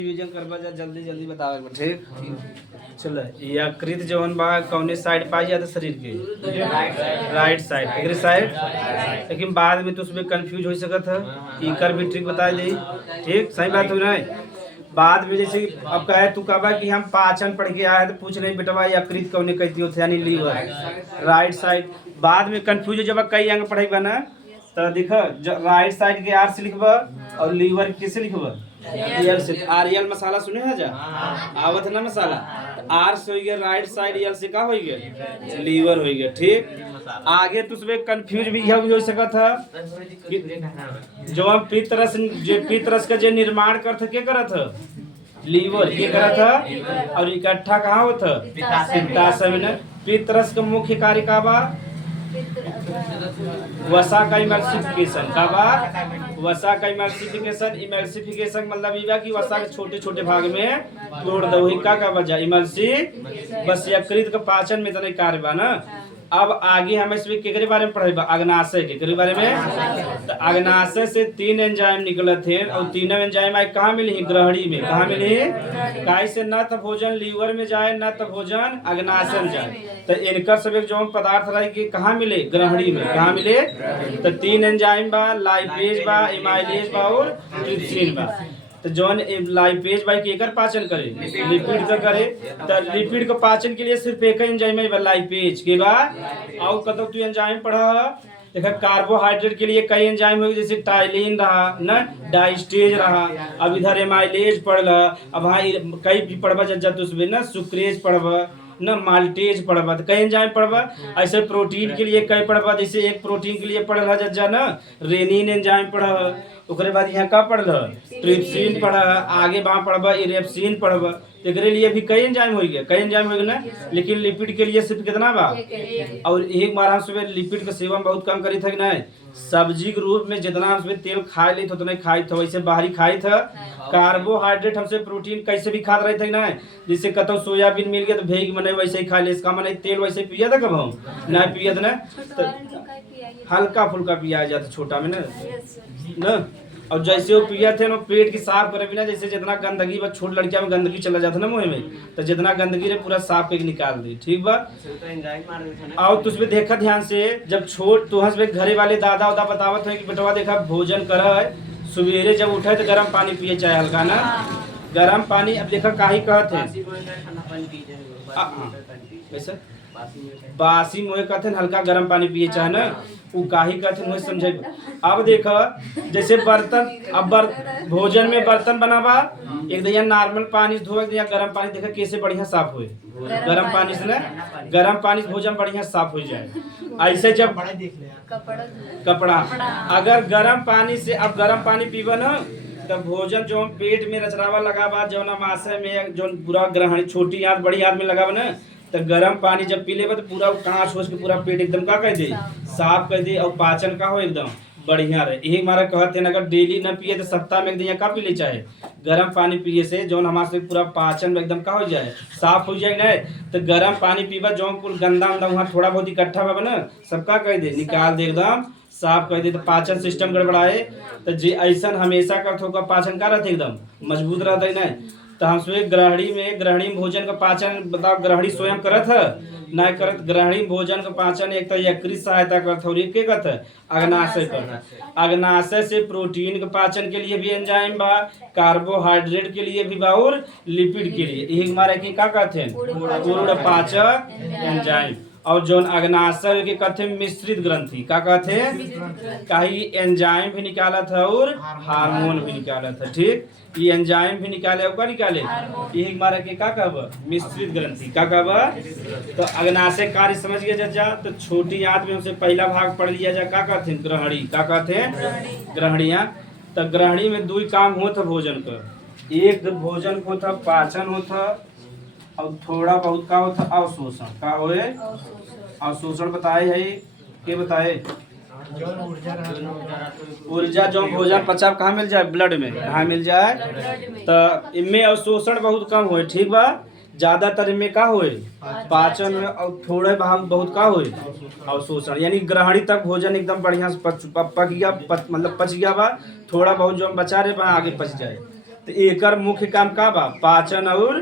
Revision करबा जा जल्दी जल्दी बतावे के ठीक चलो यकृत जवन बा कौने साइड पाई जाता शरीर के राइट साइड एकरे साइड लेकिन बाद में तो उसमें कंफ्यूज हो सकत है इकर भी ट्रिक बता दी ठीक सही बात हो ना बाद में जैसे अब कहे तू कहबा कि हम पाचन पढ़ के आए तो पूछ नहीं बेटवा यकृत कौने कहती होते यानी लीवर राइट साइड बाद में कंफ्यूज जब कई अंग पढ़ेगा ना तो देखो राइट साइड के आर से लिखबा और लीवर किसे लिखबा एल से आर मसाला सुने हैं जा आवत है ना मसाला आर से हो गया राइट साइड एल से का हो गया लीवर हो गया ठीक आगे तो उसमें कंफ्यूज भी हो सकत है जो हम पितरस का जो निर्माण करत के करत है लीवर ये करत है और इकट्ठा कहाँ होता पित्ताशय में पितरस का मुख्य कार्य का बा वसा का इमल्सिफिकेशन का बा वसा का इमल्सिफिकेशन मतलब ये बा कि वसा के छोटे छोटे भाग में तोड़ दो ही का वजह इमल्सी बस यकृत का पाचन में इतना कार्य बा ना अब आगे हम इसमें केकरे बारे में पढ़े अग्नाशय के बारे में तो अग्नाशय से 3 एंजाइम निकलत हैं और तीनों एंजाइम आज कहाँ मिली ग्रहणी में कहाँ मिली काहे से न तो भोजन लीवर में जाए न तो भोजन अग्नाशय में जाए तो इनका सब एक जो पदार्थ रहे कि कहाँ मिले ग्रहणी में कहाँ मिले तो 3 एंजाइम बा लाइपेज बा एमाइलेज बा और ट्रिप्सिन बा तो जौन लाइपेज बाई केकर पाचन करे लिपिड का करे तो लिपिड का पाचन के लिए सिर्फ एक एंजाइम है लाइपेज के बाद और कतो तू एंजाइम पढ़ा देखा कार्बोहाइड्रेट के लिए कई एंजाइम हो जैसे टाइलिन रहा न डाइस्टेज रहा अब इधर एमाइलेज पढ़ अब हाँ कई भी पढ़बा जब उसमें न सुक्रेज पढ़बा न माल्टेज पढ़बा तो कई एंजाइम पढ़बा ऐसे प्रोटीन के लिए कई पढ़बा जैसे एक प्रोटीन के लिए पढ़ जज्जा न रेनिन एंजाइम पढ़ ओकरे बाद यहाँ का पढ़ ट्रिप्सिन पढ़ आगे वहाँ पढ़बा इरेप्सिन पढ़बा एक लिए भी कई एंजाइम हो गया कई एंजाइम हो गया ना लेकिन लिपिड के लिए सिर्फ कितना बा और एक बार हम सुबह लिपिड का सेवन बहुत कम करी था कि नहीं सब्जी के रूप में जितना हम उसमें तेल खाए ली उतना खाई था वैसे बाहरी खाई था कार्बोहाइड्रेट हमसे प्रोटीन कैसे भी खा रहे थे ना जैसे कतो सोयाबीन मिल गया तो भेग मने वैसे ही खा ले इसका मने तेल वैसे पिया था कब हम ना पिया था ना तो हल्का फुल्का पिया जाता छोटा में ना और जैसे वो पिया थे ना पेट की साफ करे बिना जैसे जितना गंदगी बस छोट लड़किया में गंदगी चला जाता ना मुँह में तो जितना गंदगी रहे पूरा साफ करके निकाल दी ठीक बा और तुझ में देखा ध्यान से जब छोट तुहस में घरे वाले दादा उदा बतावत है कि बेटवा देखा भोजन कर सवेरे जब उठे तो गर्म पानी पिए चाहे हल्का ना गर्म पानी अब देखा काहे कहत है बासी मुँह कहते हल्का गर्म पानी पिए चाहे ना वो काहे कहते मुझे समझे अब देखो जैसे बर्तन अब भोजन में बर्तन बनावा एक दिया नॉर्मल पानी धो एक दिया गर्म पानी देखा कैसे बढ़िया साफ हुए गर्म पानी से ना गर्म पानी से भोजन बढ़िया साफ हो जाए ऐसे जब कपड़ा अगर गर्म पानी से अब गर्म पानी पीवा ना तब भोजन जो पेट में रचरावा लगावा जो माशय में जो पूरा ग्रहण छोटी आंत बड़ी आंत में लगावा ना तो गर्म पानी जब पी लेबा तो पूरा कांच हो के पूरा पेट एकदम का कर दे साफ कर दे और पाचन का हो एकदम बढ़िया रहे यही हमारा कहते हैं अगर डेली न पिए तो सप्ताह में एक दिन का पी ले चाहे गर्म पानी पिए से जो हमारे से पूरा पाचन में एकदम का हो जाए साफ हो जाए ना तो गर्म पानी पीबा जो गंदा उंदा वहाँ थोड़ा बहुत इकट्ठा हुआ ना सबका कह दे निकाल दे एकदम साफ कर दे तो पाचन सिस्टम गड़बड़ाए तो जे ऐसा हमेशा करते होगा पाचन का रहते एकदम मजबूत रहता है ना तो हम स्वयं ग्रहणी भोजन का पाचन बताओ ग्रहणी स्वयं करत है ना करत ग्रहणी भोजन का पाचन एक तो यकृत सहायता करत है और एक करत है अग्नाशय कर अग्नाशय से प्रोटीन के पाचन के लिए भी एंजाइम बा कार्बोहाइड्रेट के लिए भी बा और लिपिड के लिए यही हमारे की का कहते हैं पूर्ण पाचक एंजाइम और जो अग्नाशय के कहते मिश्रित ग्रंथि का कहते हैं कहीं एंजाइम भी निकाला था और हार्मोन भी निकाला था ठीक ये एंजाइम भी निकाले और क्या निकाले यही हमारा के का कहब मिश्रित ग्रंथि का कहब तो अग्नाशय कार्य समझ गया जा तो छोटी आंत में हमसे पहला भाग पढ़ लिया जा का कहते हैं ग्रहणी का कहते हैं ग्रहणियां तो ग्रहणी में दो काम होता भोजन का एक भोजन को था पाचन होता और थोड़ा बहुत का होता अवशोषण का होए अवशोषण बताए है के बताए ऊर्जा जो भोजन पचाव कहाँ मिल जाए ब्लड में कहाँ मिल जाए तो इनमें अवशोषण बहुत कम होए ठीक बा ज्यादातर इनमें का होए पाचन में और थोड़े भाग बहुत का होए अवशोषण यानी ग्रहणी तक भोजन एकदम बढ़िया से पक गया मतलब पच गया बा थोड़ा बहुत जो हम बचा रहे आगे पच जाए तो एकर मुख्य काम का बा पाचन और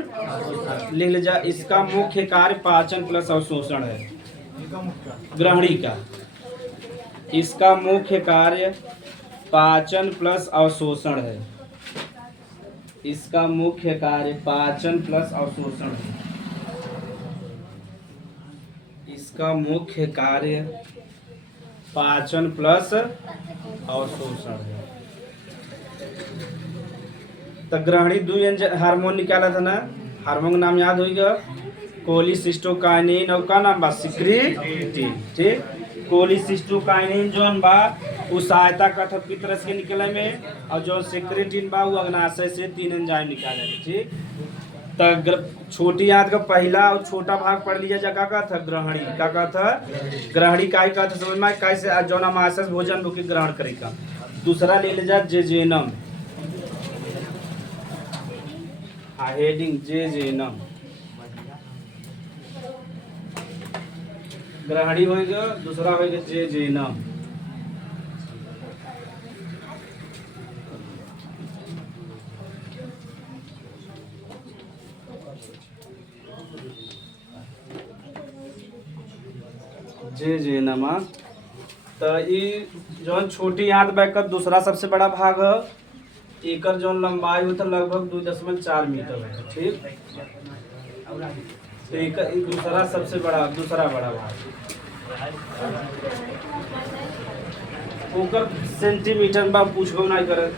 लिख ले जा, इसका मुख्य कार्य पाचन प्लस अवशोषण है ग्रहणी का। इसका मुख्य कार्य पाचन प्लस अवशोषण है। इसका मुख्य कार्य पाचन प्लस अवशोषण है। इसका मुख्य कार्य पाचन प्लस अवशोषण है। तो ग्रहणी द्विअंजन हार्मोन निकाला था ना, हार्मोन का नाम याद होगा कोलिसिस्टोकाइनिन और का नाम बा सिक्रीटिन। ठीक, कोलिसिस्टोकाइनिन जोन बा उ सहायता करता पित्तरस के निकले में, और जो सिक्रीटिन बा उ अग्नाशय से 3 एंजाइम निकाले। ठीक, तो छोटी आंत का पहला और छोटा भाग पढ़ लिया जा का था ग्रहणी का था ग्रहणी का था समझ में कैसे जौन अमाशय भोजन रुकी ग्रहण करेगा। दूसरा ले जा जेजेनम, हेडिंग जेजेनम ग्रहणी होएगा। दूसरा होएगा जेजेनम। जेजेनम तो ये जौन छोटी आंत का दूसरा सबसे बड़ा भाग है। एकर जौन लंबाई होता लगभग 2.4 मीटर है। ठीक, तो एक दूसरा सबसे बड़ा दूसरा बड़ा भाग ओकर सेंटीमीटर में पूछबो नहीं करत।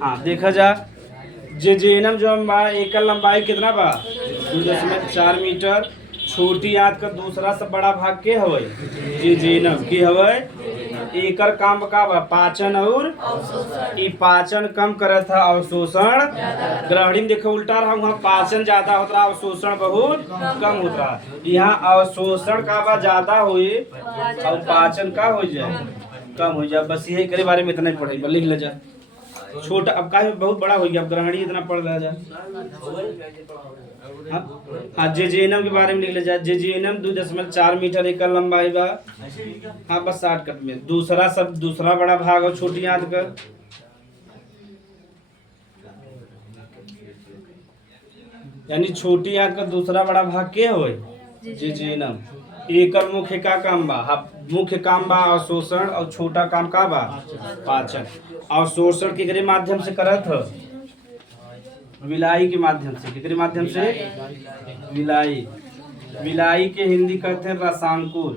हाँ देखा जा जेजेनम जो बा एक लंबाई कितना बा 2.4 मीटर। छोटी आंत का दूसरा सब बड़ा भाग के हवे जेजेनम के हवे। एकर काम का बा पाचन और ई पाचन कम करत था अवशोषण। ग्रहणी में देखो उल्टा रहा, वहाँ पाचन ज्यादा होता रहा अवशोषण बहुत कम होता। यहाँ अवशोषण का बा ज्यादा हुई और पाचन का हो जाए कम हो जाए। बस यही करे बारे में इतना ही पढ़े लिख ले जा। छोटा अब का बहुत बड़ा हो गया, अब ग्रहणी इतना पढ़ लिया जा। हाँ जेजेनम के बारे में लिख ले जा। जेजेनम 2.4 मीटर एक लंबाई बा। हाँ बस 60 कट में। दूसरा बड़ा भाग और छोटी आंत का यानी छोटी आंत का दूसरा बड़ा भाग के हो जेजेनम। एकर मुख्य का काम बा मुख्य काम बा अवशोषण और छोटा काम का बा पाचन। अवशोषण के माध्यम से करत ह विलाई के माध्यम से। किसके माध्यम से? विलाई। विलाई के हिंदी कहते हैं रसांकुर।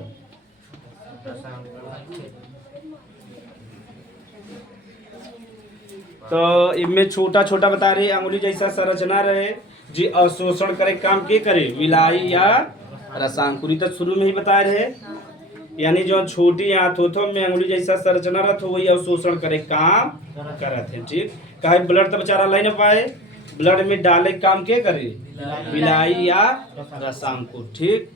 तो इनमें छोटा छोटा बता रहे अंगुली जैसा संरचना रहे जी अवशोषण करे काम के करे विलाई या रसांकुरी। तो शुरू में ही बता रहे यानी जो छोटी आंत हो तो में अंगुली जैसा संरचना रहत हो वही अवशोषण करे काम करत है। ठीक, काहे ब्लड तो बेचारा लाई न पाए, ब्लड में डाले काम के करे विलाई या रसांकुर। ठीक,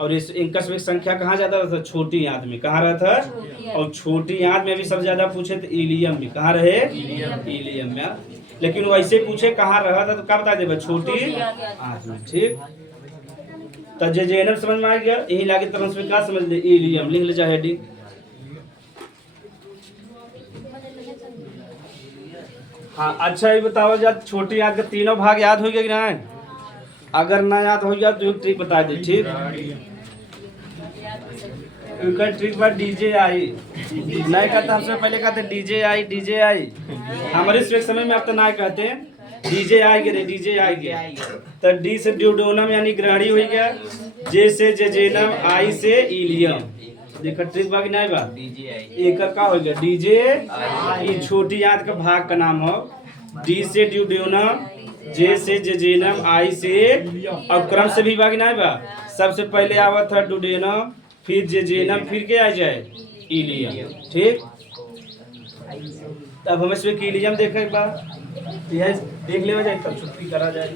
और इस इनका संख्या कहाँ ज्यादा रहता? छोटी आंत में। कहाँ रहता है? और छोटी आंत में भी सबसे ज्यादा पूछे तो इलियम में। कहाँ रहे? इलियम में। लेकिन वैसे पूछे कहाँ रहा था तो क्या बता दे? छोटी आंत में। ठीक, तो जेजेनम समझ में आ गया। यही लागे तरह से क्या समझ ले? इलियम लिख ले जा हेडिंग। हाँ अच्छा ये बताओ जा छोटी आंत का तीनों भाग याद हो गया कि नहीं? अगर ना याद हो गया तो एक ट्रिक बता दे। ठीक, ट्रिक बार डीजे आई नहीं कहते, हमसे पहले कहते डीजे आई डीजे आई। हमारे समय में अब तो नहीं कहते डीजे आई गे डीजे आई गे। तो डी से ड्यूडोनम यानी ग्रहणी हो गया, जे से जेजेनम, आई से इलियम। देखा ट्रिक बाकी नहीं बा एक का हो गया डीजे। ये छोटी आंत का भाग का नाम हो। डी से ड्यूडोनम, जे से जेजेनम, आई से और क्रम से भी बाकी नहीं बा। सबसे पहले आवत था ड्यूडेनम, फिर जेजेनम, फिर क्या आ जाए इलियम। ठीक, अब हमें इसमें इलियम देखा एक बार यह देख ले जाए तब छुट्टी करा जाए।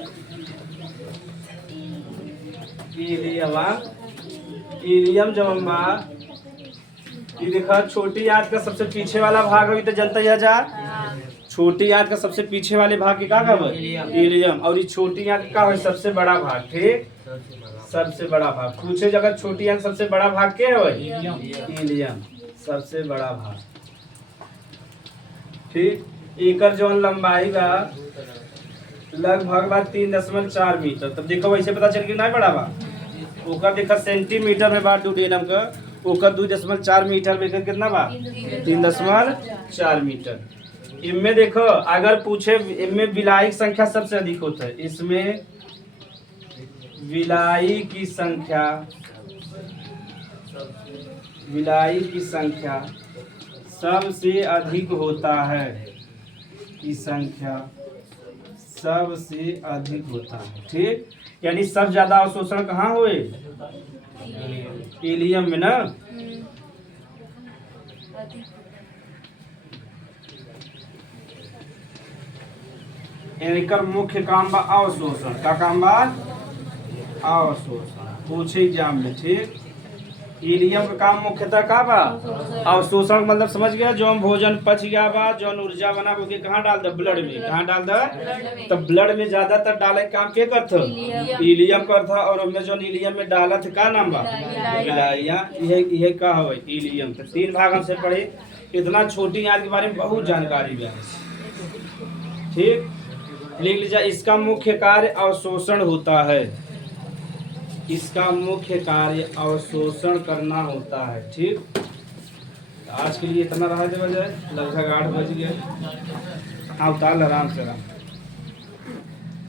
इलियम जब ये देखा छोटी आंत का सबसे पीछे वाला भाग अभी तो जनता यह जा छोटी आंत का सबसे पीछे वाले भाग के का कहब इलियम और ये छोटी आंत का है सबसे बड़ा भाग ठीक सबसे बड़ा भाग पूछे जगह छोटी आंत सबसे बड़ा भाग के है इलियम सबसे बड़ा भाग ठीक एकर जो लंबाई बा लगभग बा 3.4 मीटर तब देखो वैसे पता चल कि नहीं बड़ा बा ओकर देखा सेंटीमीटर में बा ड्यूडेनम का ओकर 2.4 मीटर में कितना बा 3.4 मीटर इनमें देखो अगर पूछे इनमें विलायक संख्या सबसे अधिक होता है इसमें विलाई की संख्या सबसे अधिक होता है की संख्या सबसे अधिक होता है ठीक यानी सब ज्यादा अवशोषण कहाँ हुए इलियम में ना इनकर मुख्य काम बा अवशोषण का काम बा अवशोषण पूछे एग्जाम में ठीक इलियम का काम मुख्यतः का बा अवशोषण मतलब समझ गया जो हम भोजन पच गया बा जो ऊर्जा बना वो कहाँ डाल दे ब्लड में कहाँ डाल दे तो ब्लड में ज्यादातर डाले काम के करत इलियम करता और उनमें जो इलियम में डालत का नाम बा यह का है इलियम तो 3 भाग हमसे पढ़े इतना छोटी आंत के बारे में बहुत जानकारी है ठीक लिख लीजिए इसका मुख्य कार्य अवशोषण होता है इसका मुख्य कार्य अवशोषण करना होता है ठीक आज के लिए इतना रहा जाए लगभग 8 बज गए हाँ उतार आराम से आराम